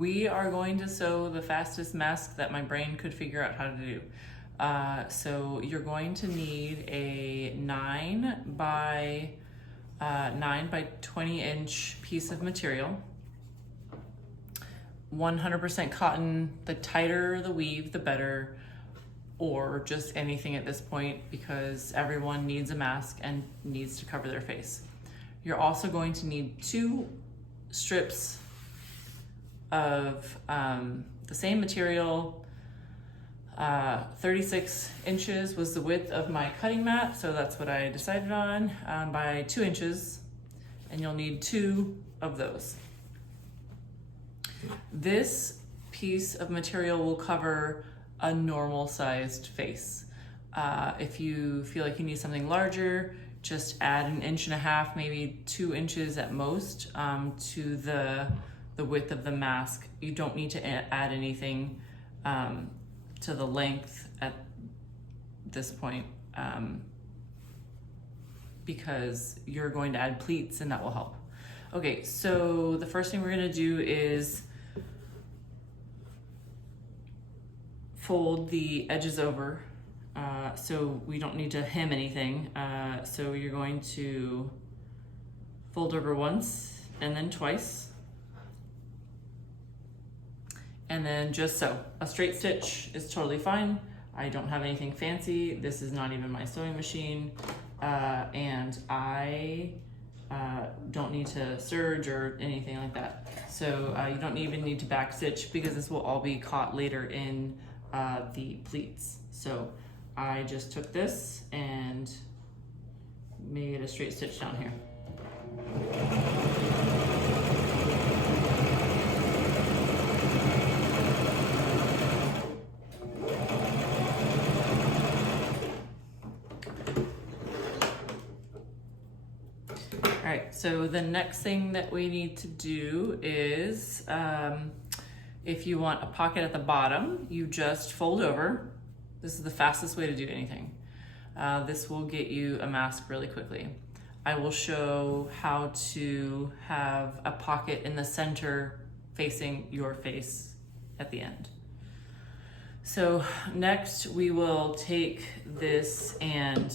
We are going to sew the fastest mask that my brain could figure out how to do. So you're going to need a 9 by 20 inch piece of material. 100% cotton. The tighter the weave, the better, or just anything at this point, because everyone needs a mask and needs to cover their face. You're also going to need 2 strips of the same material. 36 inches was the width of my cutting mat, so that's what I decided on, by 2 inches, and you'll need 2 of those. This piece of material will cover a normal sized face. If you feel like you need something larger, just add 1.5 inches, maybe 2 inches at most, to the width of the mask. You don't need to add anything to the length at this point, because you're going to add pleats and that will help. Okay, so the first thing we're gonna do is fold the edges over, so we don't need to hem anything. So you're going to fold over once and then twice, and then just sew. A straight stitch is totally fine. I don't have anything fancy. This is not even my sewing machine, and I don't need to serge or anything like that. So you don't even need to back stitch, because this will all be caught later in the pleats. So I just took this and made a straight stitch down here. All right, so the next thing that we need to do is, if you want a pocket at the bottom, you just fold over. This is the fastest way to do anything. This will get you a mask really quickly. I will show how to have a pocket in the center facing your face at the end. So next we will take this and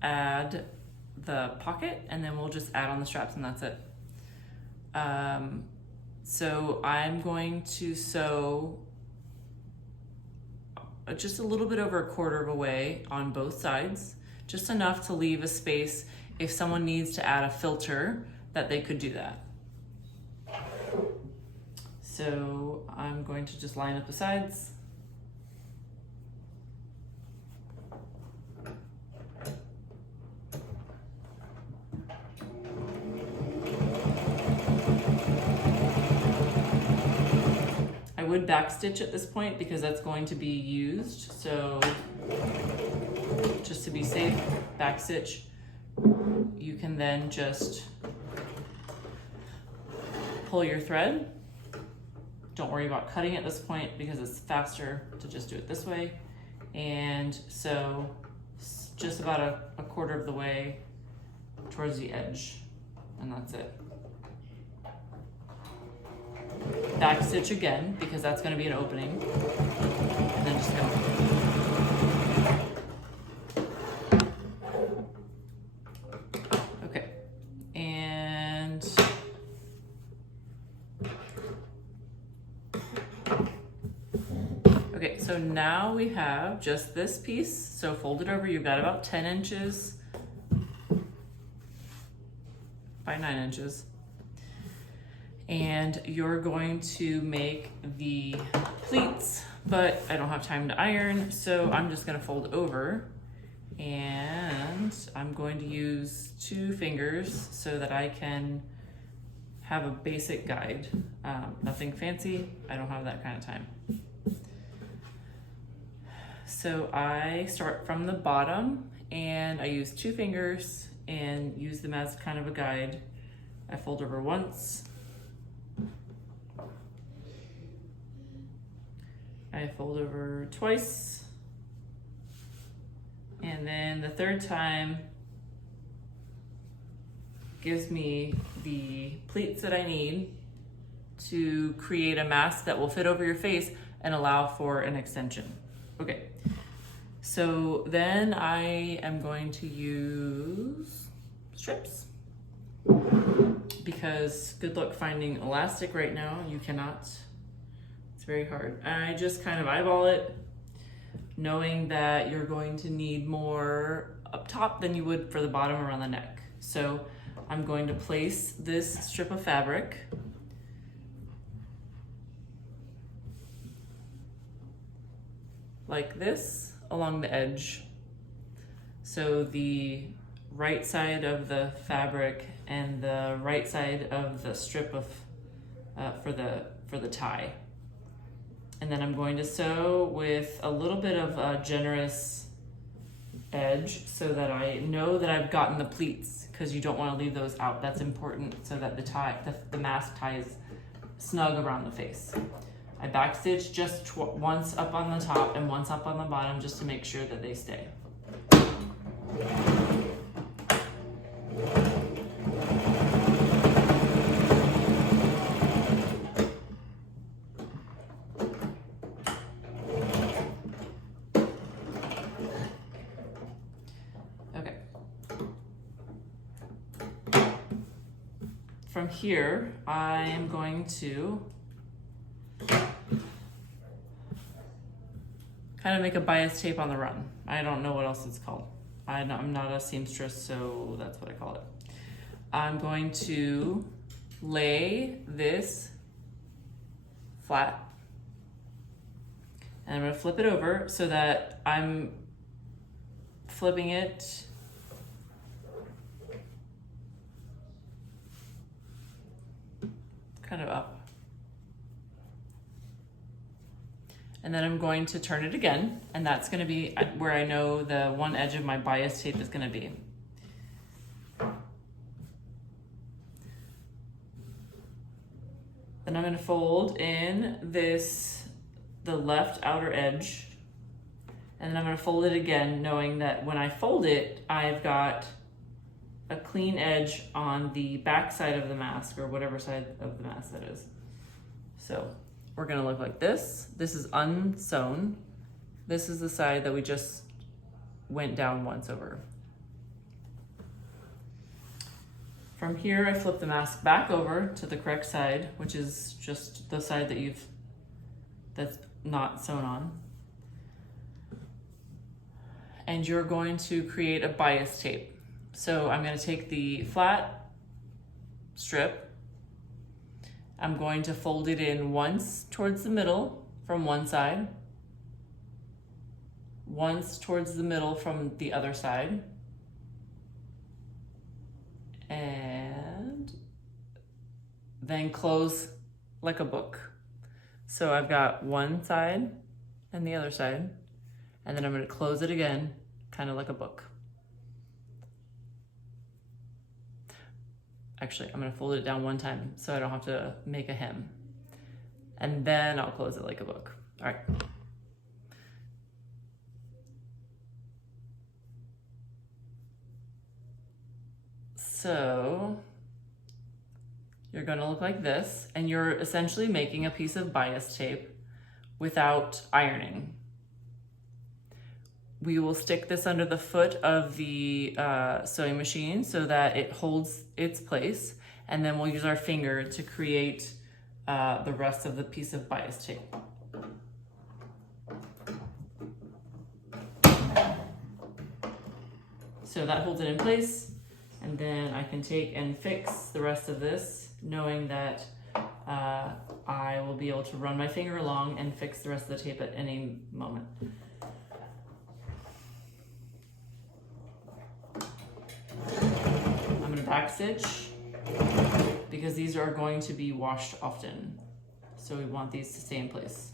add the pocket, and then we'll just add on the straps, and that's it. So I'm going to sew just a little bit over 1/4 of a way on both sides, just enough to leave a space if someone needs to add a filter, that they could do that. So I'm going to just line up the sides. I would back stitch at this point because that's going to be used. So just to be safe, back stitch. You can then just pull your thread. Don't worry about cutting at this point because it's faster to just do it this way. And so just about a 1/4 of the way towards the edge, and that's it. Back stitch again, because that's going to be an opening, and then just go. Okay, and okay, so now we have just this piece. So fold it over. You've got about 10 inches by 9 inches. And you're going to make the pleats, but I don't have time to iron, so I'm just gonna fold over, and I'm going to use 2 fingers so that I can have a basic guide. Nothing fancy, I don't have that kind of time. So I start from the bottom, and I use 2 fingers and use them as kind of a guide. I fold over once, I fold over twice, and then the 3rd time gives me the pleats that I need to create a mask that will fit over your face and allow for an extension. Okay, so then I am going to use strips because good luck finding elastic right now. You cannot, it's very hard. I just kind of eyeball it, knowing that you're going to need more up top than you would for the bottom around the neck. So I'm going to place this strip of fabric like this along the edge. So the right side of the fabric and the right side of the strip of for the tie. And then I'm going to sew with a little bit of a generous edge so that I know that I've gotten the pleats, because you don't want to leave those out. That's important so that the mask ties snug around the face. I backstitch just once up on the top and once up on the bottom just to make sure that they stay. Okay. From here, I am going to kind of make a bias tape on the run. I don't know what else it's called. I'm not a seamstress, so that's what I call it. I'm going to lay this flat and I'm going to flip it over so that I'm flipping it kind of up. And then I'm going to turn it again, and that's going to be where I know the one edge of my bias tape is going to be. Then I'm going to fold in the left outer edge, and then I'm going to fold it again, knowing that when I fold it, I've got a clean edge on the back side of the mask, or whatever side of the mask that is. So we're gonna look like this. This is unsewn. This is the side that we just went down once over. From here, I flip the mask back over to the correct side, which is just the side that's not sewn on. And you're going to create a bias tape. So I'm gonna take the flat strip, I'm going to fold it in once towards the middle from one side, once towards the middle from the other side, and then close like a book. So I've got one side and the other side, and then I'm going to close it again, kind of like a book. Actually, I'm gonna fold it down one time so I don't have to make a hem. And then I'll close it like a book. All right. So you're gonna look like this, and you're essentially making a piece of bias tape without ironing. We will stick this under the foot of the sewing machine so that it holds its place, and then we'll use our finger to create the rest of the piece of bias tape. So that holds it in place, and then I can take and fix the rest of this, knowing that I will be able to run my finger along and fix the rest of the tape at any moment. I'm going to backstitch because these are going to be washed often. So we want these to stay in place.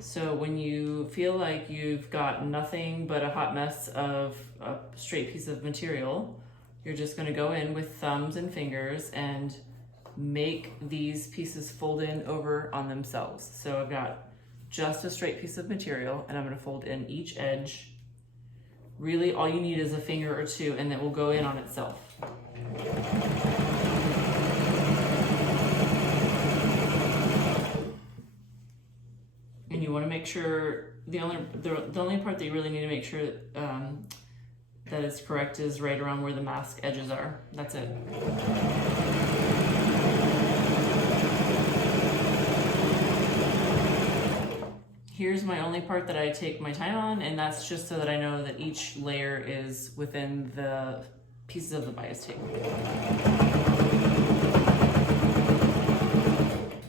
So when you feel like you've got nothing but a hot mess of a straight piece of material, you're just going to go in with thumbs and fingers and make these pieces fold in over on themselves. So I've got just a straight piece of material, and I'm going to fold in each edge Really, all you need is a finger or two, and it will go in on itself. And you want to make sure, the only part that you really need to make sure that is correct is right around where the mask edges are. That's it. Here's my only part that I take my time on, and that's just so that I know that each layer is within the pieces of the bias tape.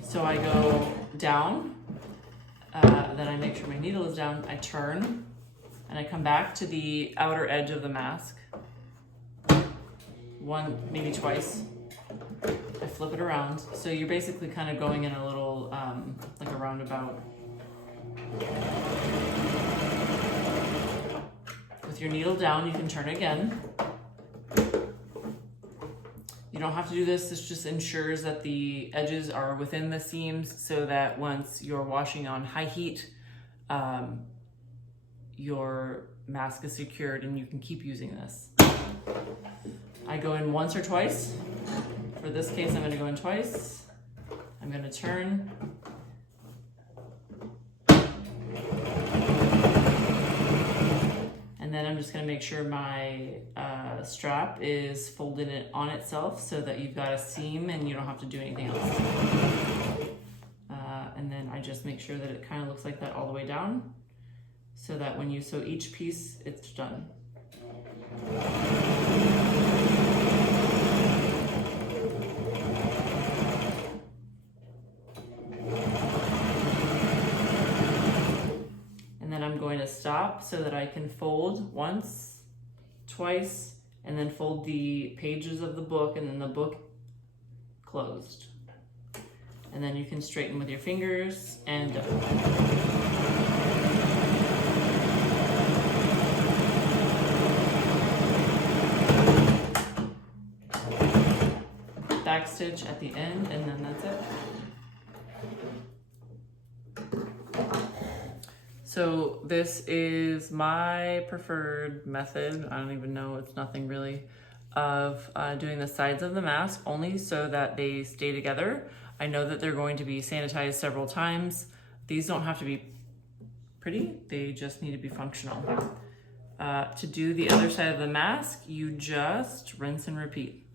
So I go down, then I make sure my needle is down, I turn, and I come back to the outer edge of the mask. One, maybe twice. I flip it around. So you're basically kind of going in a little, like a roundabout. With your needle down, you can turn again. You don't have to do this. This just ensures that the edges are within the seams so that once you're washing on high heat, your mask is secured and you can keep using this. I go in once or twice. For this case, I'm going to go in twice. I'm going to turn. And then I'm just going to make sure my strap is folded on itself so that you've got a seam and you don't have to do anything else. And then I just make sure that it kind of looks like that all the way down so that when you sew each piece, it's done. And then I'm going to stop so that I can fold once, twice, and then fold the pages of the book and then the book closed. And then you can straighten with your fingers and done. Back stitch at the end, and then that's it. So this is my preferred method. I don't even know, it's nothing really, of doing the sides of the mask, only so that they stay together. I know that they're going to be sanitized several times. These don't have to be pretty, they just need to be functional. To do the other side of the mask, you just rinse and repeat.